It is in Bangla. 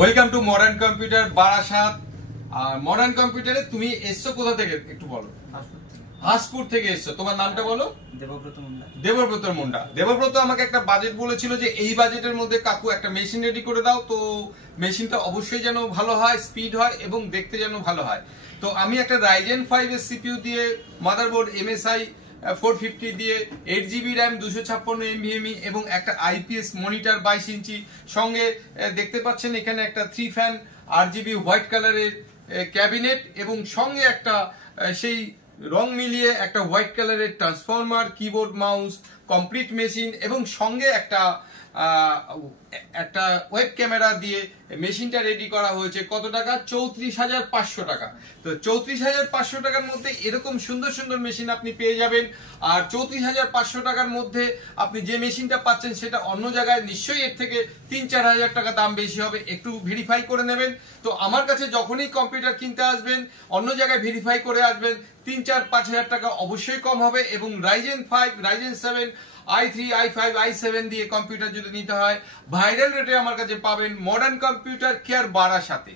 Welcome to modern computer Barasat. আর মডার্ন কম্পিউটারে তুমি এসছো কোথা থেকে একটু বলো? হাসপুর থেকে এসছো। তোমার নামটা বলো। দেবব্রত মুন্ডা। দেবব্রত মুন্ডা। দেবব্রত আমাকে একটা বাজেট বলেছিল যে এই বাজেটের মধ্যে কাকু একটা মেশিন রেডি করে দাও। তো মেশিনটা অবশ্যই যেন ভালো হয়, স্পিড হয় এবং দেখতে যেন ভালো হয়। তো আমি একটা রাইজেন 5 এর সিপিইউ দিয়ে, মাদারবোর্ড MSI 450 দিয়ে, 8GB RAM, 256 NVMe এবং একটা IPS মনিটর 22 ইঞ্চি সঙ্গে দেখতে পাচ্ছেন এখানে একটা 3 ফ্যান RGB হোয়াইট কালারের ক্যাবিনেট এবং সঙ্গে একটা সেই রং মিলিয়ে একটা হোয়াইট কালারের transformer, keyboard, mouse, complete machine এবং সঙ্গে একটা ওয়েব ক্যামেরা দিয়ে মেশিনটা রেডি করা হয়েছে। কত টাকা? 34,500 টাকা। তো 34,500 টাকার মধ্যে এরকম সুন্দর সুন্দর মেশিন আপনি পেয়ে যাবেন। আর 34,500 টাকার মধ্যে আপনি যে মেশিনটা পাচ্ছেন সেটা অন্য জায়গায় নিশ্চয়ই এর থেকে 3-4 হাজার টাকা দাম বেশি হবে। একটু ভেরিফাই করে নেবেন। তো আমার কাছে যখনই কম্পিউটার কিনতে আসবেন অন্য জায়গায় ভেরিফাই করে আসবেন। 3-4-5 হাজার টাকা অবশ্যই কম হবে। এবং Ryzen 5, Ryzen 7, i3, i5, i7 দিয়ে কম্পিউটার যদি নিতে হয় ভাইরাল রেটে আমার কাছে পাবেন মডার্ন কম্পিউটার কেয়ার বারাসাতে।